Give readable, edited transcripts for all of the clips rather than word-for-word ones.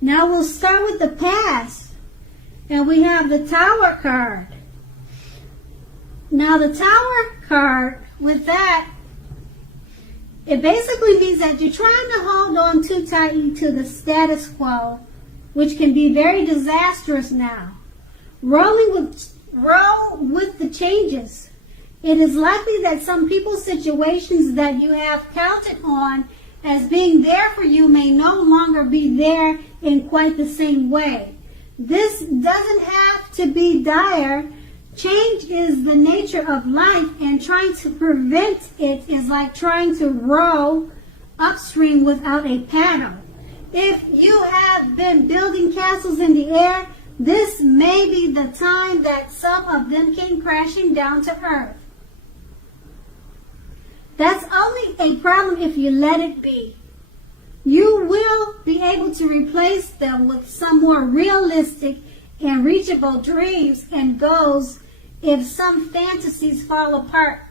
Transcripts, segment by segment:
Now we'll start with the past. And we have the Tower card. Now the Tower card, with that, it basically means that you're trying to hold on too tightly to the status quo, which can be very disastrous now. Roll with the changes. It is likely that some people's situations that you have counted on as being there for you may no longer be there in quite the same way. This doesn't have to be dire. Change is the nature of life, and trying to prevent it is like trying to row upstream without a paddle. If you have been building castles in the air, this may be the time that some of them came crashing down to earth. That's only a problem if you let it be. You will be able to replace them with some more realistic and reachable dreams and goals if some fantasies fall apart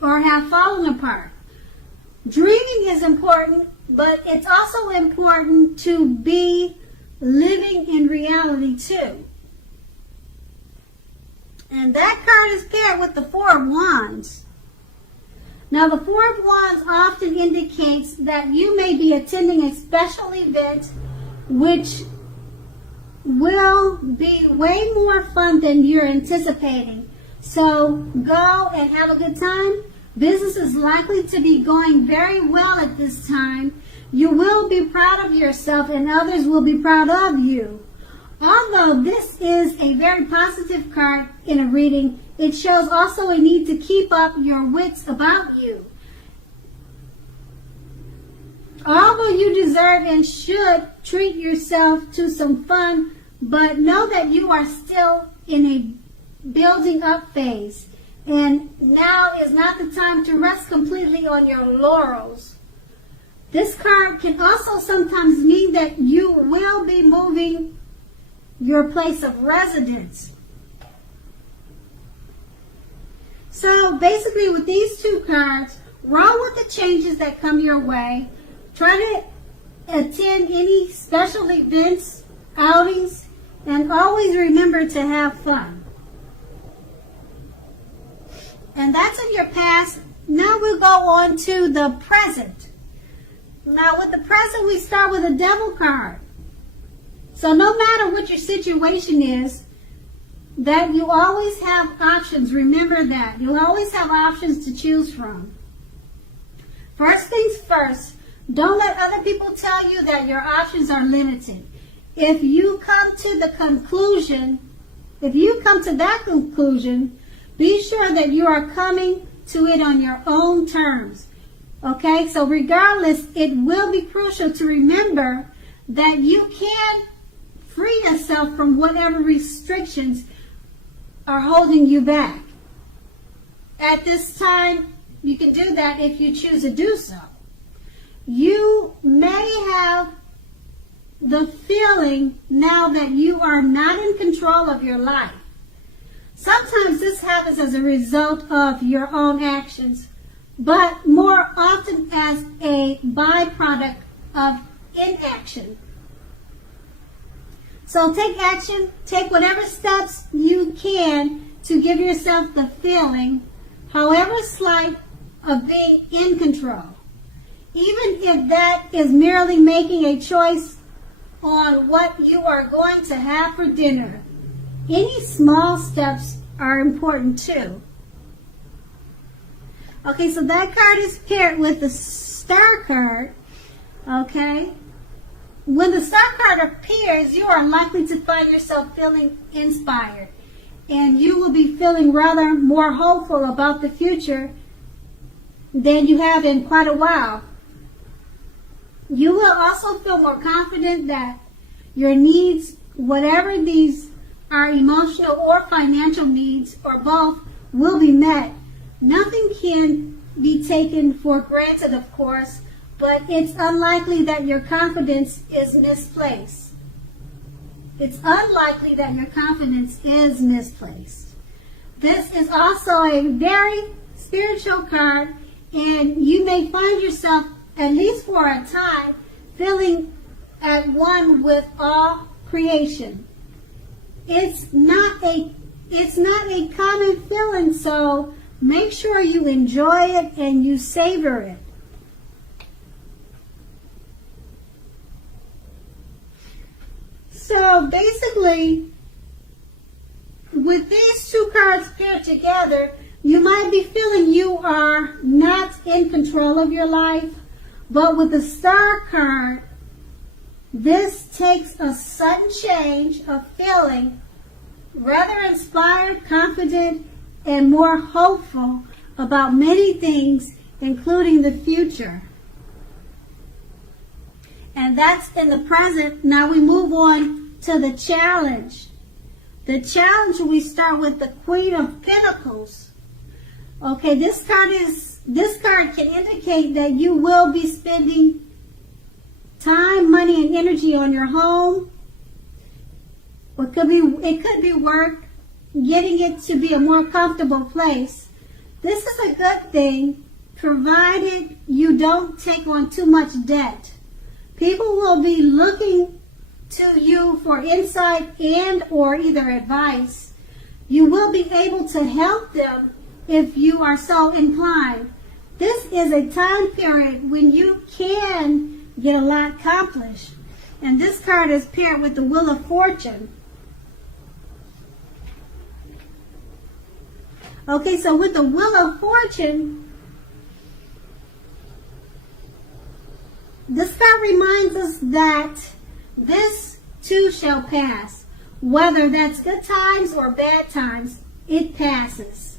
or have fallen apart. Dreaming is important, but it's also important to be living in reality too. And that card is paired with the Four of Wands. Now, the Four of Wands often indicates that you may be attending a special event which will be way more fun than you're anticipating. So go and have a good time. Business is likely to be going very well at this time. You will be proud of yourself and others will be proud of you. Although this is a very positive card in a reading, it shows also a need to keep up your wits about you. Although you deserve and should treat yourself to some fun, but know that you are still in a building up phase. And now is not the time to rest completely on your laurels. This card can also sometimes mean that you will be moving your place of residence. So basically with these two cards, roll with the changes that come your way. Try to attend any special events, outings, and always remember to have fun. And that's in your past. Now we'll go on to the present. Now with the present, we start with a Devil card. So no matter what your situation is, that you always have options. Remember that. You always have options to choose from. First things first, don't let other people tell you that your options are limited. If you come to that conclusion, be sure that you are coming to it on your own terms. Okay, so regardless, it will be crucial to remember that you can free yourself from whatever restrictions are holding you back. At this time, you can do that if you choose to do so. You may have the feeling now that you are not in control of your life. Sometimes this happens as a result of your own actions, but more often as a byproduct of inaction. So take action, take whatever steps you can to give yourself the feeling, however slight, of being in control. Even if that is merely making a choice on what you are going to have for dinner. Any small steps are important too. Okay, so that card is paired with the Star card. Okay. When the Star card appears, you are likely to find yourself feeling inspired. And you will be feeling rather more hopeful about the future than you have in quite a while. You will also feel more confident that your needs, whatever these are, emotional or financial needs, or both, will be met. Nothing can be taken for granted, of course, but it's unlikely that your confidence is misplaced. It's unlikely that your confidence is misplaced. This is also a very spiritual card, and you may find yourself, at least for a time, feeling at one with all creation. It's not a common feeling, so make sure you enjoy it and you savor it. So basically, with these two cards paired together, you might be feeling you are not in control of your life, but with the Star card, this takes a sudden change of feeling rather inspired, confident, and more hopeful about many things, including the future. And that's in the present. Now we move on to the challenge. The challenge, we start with the Queen of Pentacles. Okay, this card can indicate that you will be spending time, money, and energy on your home. It could be work, getting it to be a more comfortable place. This is a good thing, provided you don't take on too much debt. People will be looking to you for insight and or either advice. You will be able to help them if you are so inclined. This is a time period when you can get a lot accomplished. And this card is paired with the Wheel of Fortune. Okay, so with the Wheel of Fortune, this card reminds us that this too shall pass. Whether that's good times or bad times, it passes.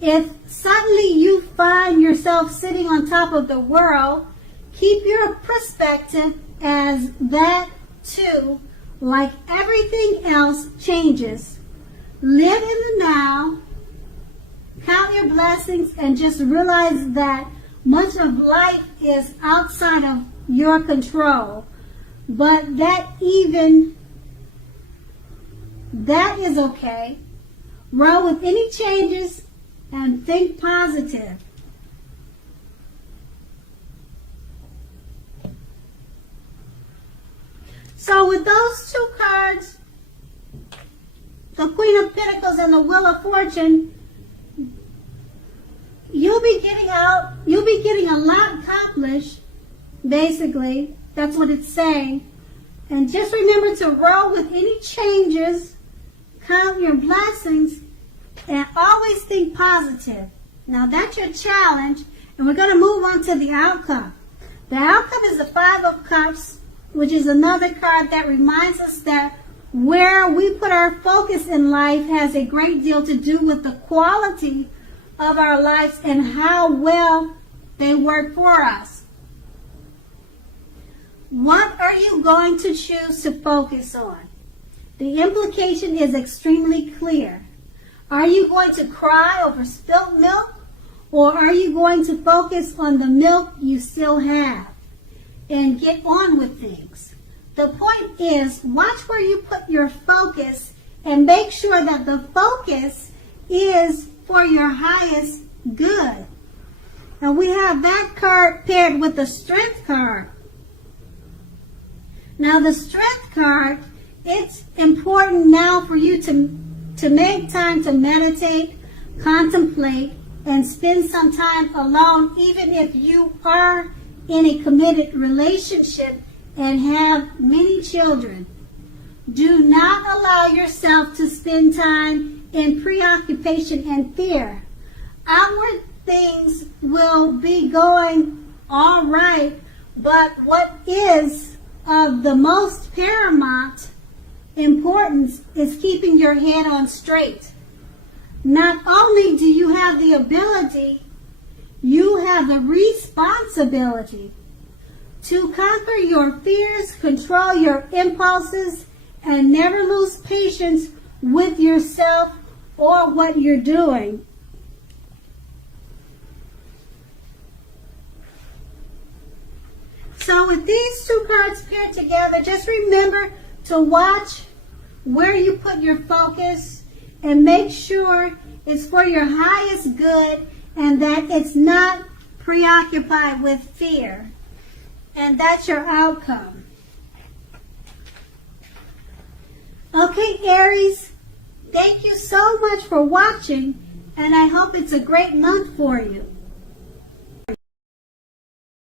If suddenly you find yourself sitting on top of the world, keep your perspective as that too, like everything else, changes. Live in the now, count your blessings, and just realize that much of life is outside of your control. But that is okay. Roll with any changes and think positive. So with those two cards, the Queen of Pentacles and the Wheel of Fortune, you'll be getting a lot accomplished, basically. That's what it's saying. And just remember to roll with any changes, count your blessings, and always think positive. Now that's your challenge, and we're going to move on to the outcome. The outcome is the Five of Cups, which is another card that reminds us that where we put our focus in life has a great deal to do with the quality of our lives and how well they work for us. What are you going to choose to focus on? The implication is extremely clear. Are you going to cry over spilt milk, or are you going to focus on the milk you still have and get on with things? The point is, watch where you put your focus and make sure that the focus is for your highest good. And we have that card paired with the Strength card. Now the Strength card, it's important now for you to make time to meditate, contemplate, and spend some time alone, even if you are in a committed relationship and have many children. Do not allow yourself to spend time in preoccupation and fear. Outward things will be going all right, but what is of the most paramount importance is keeping your head on straight. Not only do you have the ability, you have the responsibility to conquer your fears, control your impulses, and never lose patience with yourself or what you're doing. So with these two cards paired together, just remember to watch where you put your focus and make sure it's for your highest good and that it's not preoccupied with fear. And that's your outcome. Okay, Aries, thank you so much for watching, and I hope it's a great month for you.